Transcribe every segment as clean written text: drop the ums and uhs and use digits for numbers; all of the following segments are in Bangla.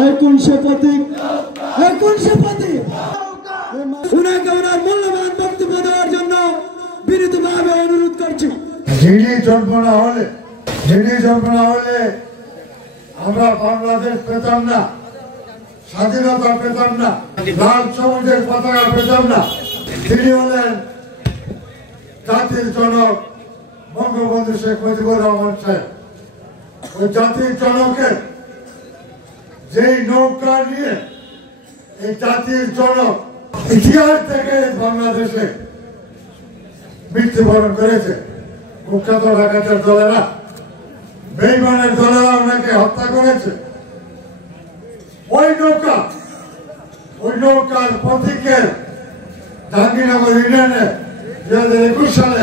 এখন সে প্রতীক উনাকে ওনার মূল্যবান বক্তব্য দেওয়ার জন্য বিনীতভাবে অনুরোধ করছি। যিনি জন্ম না হলে আমরা বাংলাদেশ পেতাম না, স্বাধীনতা পেতাম না, লাল সবুজের পতাকা পেতাম না। তিনি হলেন জাতির জনক বঙ্গবন্ধু শেখ মুজিবুর রহমান সাহেব। ওই জাতির জনকের যেই নৌকা নিয়ে এই জাতির জনক ইতিহাস থেকে বাংলাদেশে মৃত্যুবরণ করেছে। কুখ্যাত ডাকাতের দলেরা, বেঈমানের দলেরা ওনাকে হত্যা করেছে। ওই নৌকার প্রতীকের জাহাঙ্গীরনগর ইউনিয়নে 2021 সালে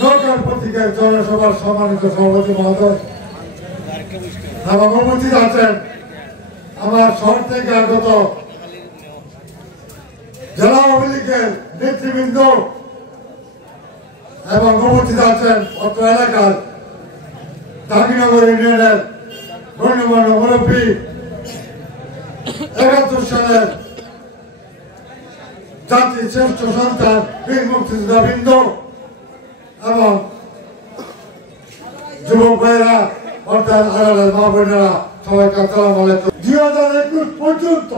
নৌকার প্রতীকের জনসভার সম্মানিত সভাপতি মহোদয় এবং উপস্থিত আছেন আমার শহর থেকে আগত জেলা আওয়ামী লীগের নেতৃবৃন্দ এবং উপস্থিত আছেন অত্র এলাকার জাহাঙ্গীরনগর ইউনিয়নের গণ্যমান্য মুরব্বী, 71 সালের জাতির শ্রেষ্ঠ সন্তান বীর মুক্তিযোদ্ধা বৃন্দ এবং যুবক ভাইরা অর্থাৎ আড়ালের মা বোনেরা, সবাইকে আসসালামু আলাইকুম। 2021 পর্যন্ত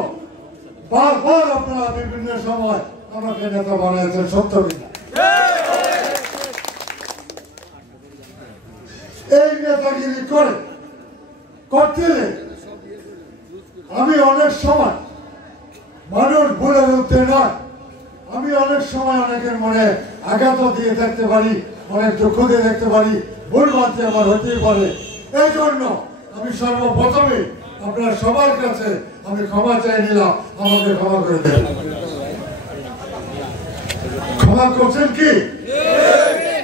বারবার আপনারা বিভিন্ন সময় আমাকে নেতা বানিয়েছেন, সত্য কিনা? এই নেতাগিরি করতে আমি অনেক সময় মানুষ ভুলে উঠতে নয়, আমি অনেক সময় অনেকের মনে আঘাত দিয়ে দেখতে পারি, অনেক দুঃখ দিয়ে দেখতে পারি, ভুল মাত্রে আমার হতেই পারে। এই জন্য আমি সর্বপ্রথমে আপনার সবার কাছে আমি ক্ষমা চাই নিলাম, আমাকে ক্ষমা করে দেন। ক্ষমা করছেন কি?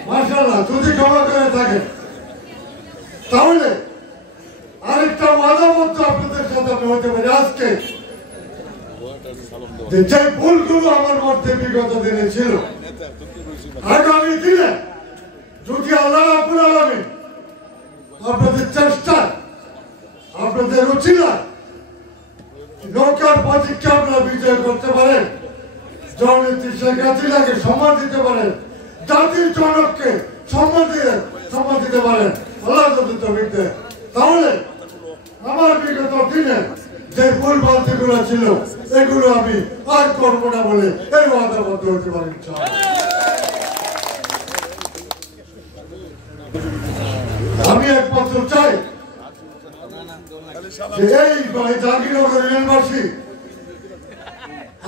মাশাআল্লাহ। যদি ক্ষমা করে থাকেন তাহলে আরেকটা মানবত্ব আপনাদের সাথে আমি হতে পারি আজকে, যে ভুলগুলো আমার মধ্যে বিগত দিনে ছিল, আগামী দিনে যদি আল্লাহ রাব্বুল আলামিন আপনাদের চেষ্টায়, আপনাদের উচিলায় নৌকার প্রতীককে আপনারা বিজয় করতে পারেন, জননেত্রী শেখ হাসিনাকে সম্মান দিতে পারেন, জাতির জনককে সম্মান দিতে পারেন, আল্লাহ যদি তৌফিক দেন, তাহলে আমার বিগত দিনে যে ভুল ভ্রান্তিগুলো ছিল এগুলো আমি আর করবো না বলে এই ওয়াদাবদ্ধ হতে পারি। আমি একমাত্র চাই যে এই জাহাঙ্গীরনগর ইউনিয়নবাসী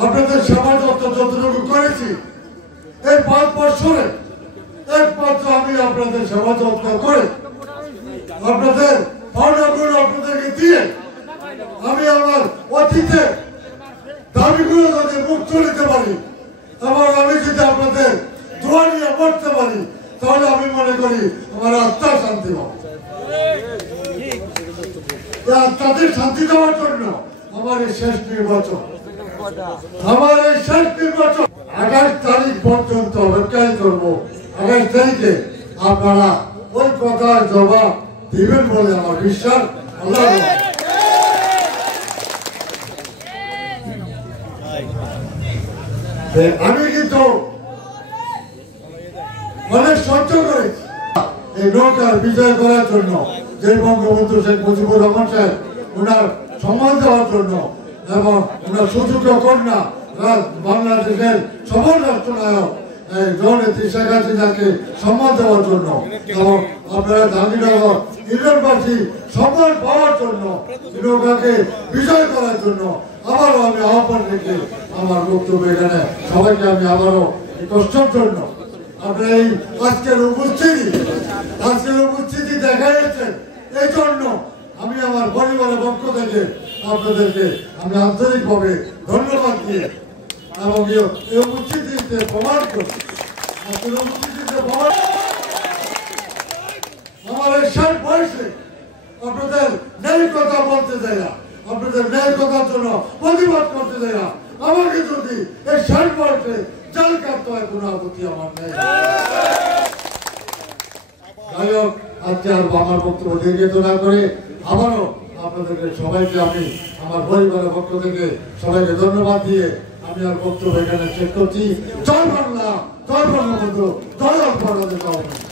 আপনাদের সেবা যতটুকু করেছি এই 5 বছরে একমাত্র আমি আপনাদের সেবা যত্ন করে আপনাদের ভাবনাগুলো আপনাদেরকে দিয়ে আমি আমার অতীতে দাবিগুলো যদি মুক্ত নিতে পারি এবং আমি যদি আপনাদের দোয়া নিয়ে পড়তে পারি তাহলে আমি মনে করি আমার আত্মা শান্তি পাবে। আত্মাদের শান্তি দেওয়ার জন্য আমার এই শেষ নির্বাচন 28 তারিখ পর্যন্ত অপেক্ষাই করবো। 28 তারিখে আপনারা ওই কথার জবাব দিবেন বলে আমার বিশ্বাস। আল্লাহ আমি কিন্তু অনেক সহ্য করেছি এই নৌকার বিজয় করার জন্য, যে বঙ্গবন্ধু শেখ মুজিবুর রহমান সাহেব ওনার সম্মান দেওয়ার জন্য এবং ওনার সুযোগ্য কন্যা বাংলাদেশের সফল রাষ্ট্রনায়ক জননেত্রী শেখ হাসিনাকে সম্মান দেওয়ার জন্য এবং আপনারা জাহাঙ্গীরনগর ইউনিয়নবাসী সম্মান পাওয়ার জন্য, নৌকাকে বিজয় করার জন্য আবারও আমি আহ্বান রেখে আমার বক্তব্য এখানে সবাইকে আমি আবারও কষ্টের জন্য আপনার এই আজকের উপস্থিতি দেখা যাচ্ছেন, এই জন্য আমি আমার পরিবারের পক্ষ থেকে আপনাদেরকে আমি আন্তরিকভাবে ধন্যবাদ দিয়ে এবং এই উপস্থিতিতে প্রমাণ করি আমার এই 60 বয়সে আপনাদের ন্যায় কথা বলতে চাই না, আপনাদের ন্যায় কথার জন্য প্রতিবাদ করতে চাই না। আমাকে যদি এই 60 বয়সে জেল কাটতে হয় কোনো আপত্তি আমার নেই। যাই হোক, আজকে আর আমার বক্তব্য দীর্ঘিত না করে আবারও আপনাদেরকে সবাইকে আমি আমার পরিবারের পক্ষ থেকে সবাইকে ধন্যবাদ দিয়ে আমি আর বক্তব্য এখানে শেষ করছি। জয় বাংলা, জয় বঙ্গবন্ধু, জয় অপরাধ।